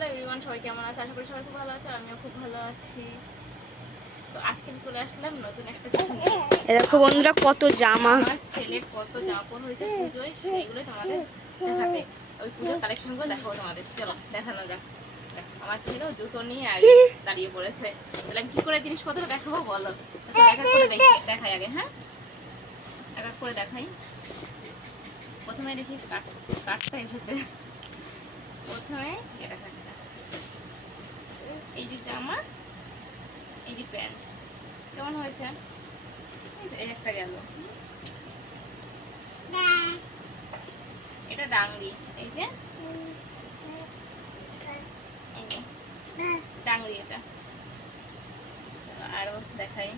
Hello everyone সবাই কেমন আছে? আশা করি সবাই খুব ভালো আছে আমিও খুব ভালো আছি। তো আজকে আমি চলে আসলাম নতুন একটা দেখো বন্ধুরা কত জামা। আমার ছেলের কত জামাপড় হয়েছে পুজোয় সেইগুলো তোমাদের দেখাতে ওই পুজোর কালেকশনগুলো দেখাবো তোমাদের। চলো দেখানো যাক। আমার ছেলেও জুতো নিয়ে আগে দাঁড়িয়ে পড়েছে। তাহলে আমি কি করে জিনিসপত্র দেখাবো বলো? এক করে দেখি- দেখাই আগে হ্যাঁ? এক করে দেখাই। প্রথমে দেখি কাঠ কাঠটা এসেছে। প্রথমে এটা কাঠটা এই যে জামা এই যে প্যান্ট। কেমন হয়েছে? এই একটা গেল। এটা ডাংরি। এই যে? ডাংরি এটা। আরও দেখাই।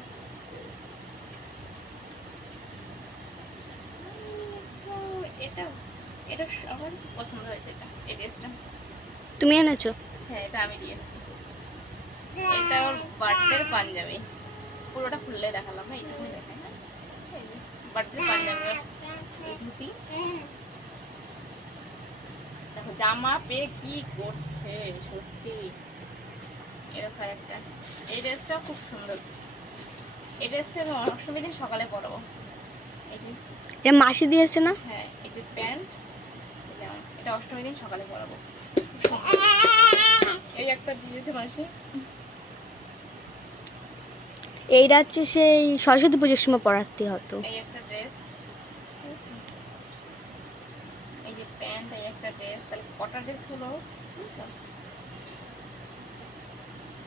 এটা এটা আমার পছন্দ হয়েছে এটা এই ড্রেসটা। তুমি এনেছো? হ্যাঁ এটা আমি দিয়েছি এটা ওর বার্থডের পাঞ্জাবি। পুরোটা খুললে দেখালাম না এইটুকুনি দেখাই না পাঞ্জাবি ধুতি। দেখো জামা পেয়ে কি করছে সত্যি। এরকম একটা। এই ড্রেসটা খুব সুন্দর। এই ড্রেসটা আমি অষ্টমী দিন সকালে পরবো। এই যে এটা মাসি দিয়েছে না? হ্যাঁ এই যে প্যান্ট। এটা অষ্টমী দিন সকালে পরাবো। এই একটা দিয়েছে মাসি। এইটা হচ্ছে সেই সরস্বতী পুজোর সময় পড়াতে হতো। এই একটা ড্রেস এই যে প্যান্ট এই একটা ড্রেস তাহলে কটা ড্রেস হলো? বুঝছ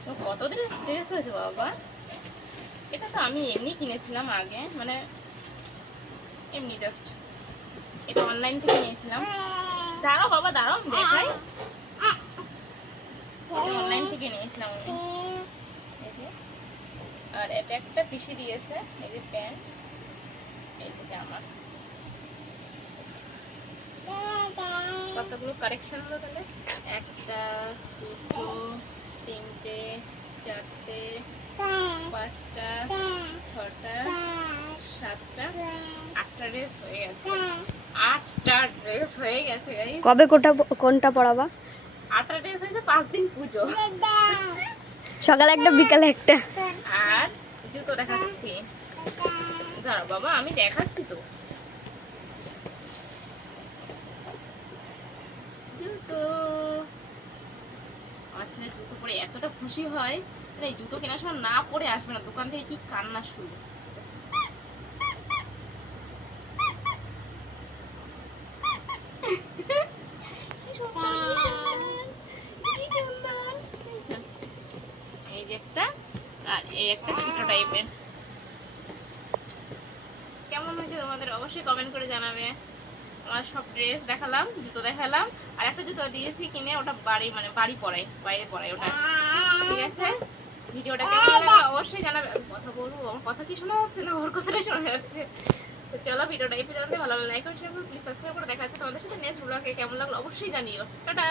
তো কত ড্রেস ড্রেস হয়েছে বাবা? এটা তো আমি এমনি কিনেছিলাম আগে মানে এমনি জাস্ট এটা অনলাইন থেকে নিয়েছিলাম। দাঁড়াও বাবা দাঁড়াও দেখাই। অনলাইন থেকে নিয়েছিলাম আমি এই যে। আর এটা একটা পিসি দিয়েছে এই যে প্যান্ট জামা। কতগুলো কারেকশন হলো তাহলে? একটা দুটো তিনটে চারটে পাঁচটা ছটা সাতটা আটটা ড্রেস হয়ে গেছে। আটটা ড্রেস হয়ে গেছে কবে কোটা কোনটা পড়াবা? আটটা ড্রেস হয়েছে পাঁচ দিন পুজো। সকালে একটা বিকালে একটা। আর জুতো দেখাচ্ছি। দাঁড়া বাবা আমি দেখাচ্ছি তো। জুতো। আমার ছেলে জুতো পরে এতটা খুশি হয় মানে এই জুতো কেনার সময় না পরে আসবে না দোকান থেকে কি কান্না শুরু কি সুন্দর, কি সুন্দর। দেখেছ? এই যে একটা আর এই একটা ছোট টাইপের কেমন হয়েছে তোমাদের? অবশ্যই কমেন্ট করে জানাবে। আমার সব ড্রেস দেখালাম জুতো দেখালাম আর একটা জুতো দিয়েছি কিনে ওটা বাড়ি মানে বাড়ি পড়াই বাইরে পড়াই ওটা। ঠিক আছে? ভিডিওটা কেমন লাগল অবশ্যই জানাবে। কথা বলব আমার কথা কি শোনা যাচ্ছে না? ওর কথাটাই শোনা যাচ্ছে। তো চলো ভিডিওটা এই পর্যন্ত ভালো লাগলে লাইক করো শেয়ার করো প্লিজ সাবস্ক্রাইব করে। দেখা যাচ্ছে তোমাদের সাথে নেক্সট ব্লগে কেমন লাগল অবশ্যই জানিও। টাটা!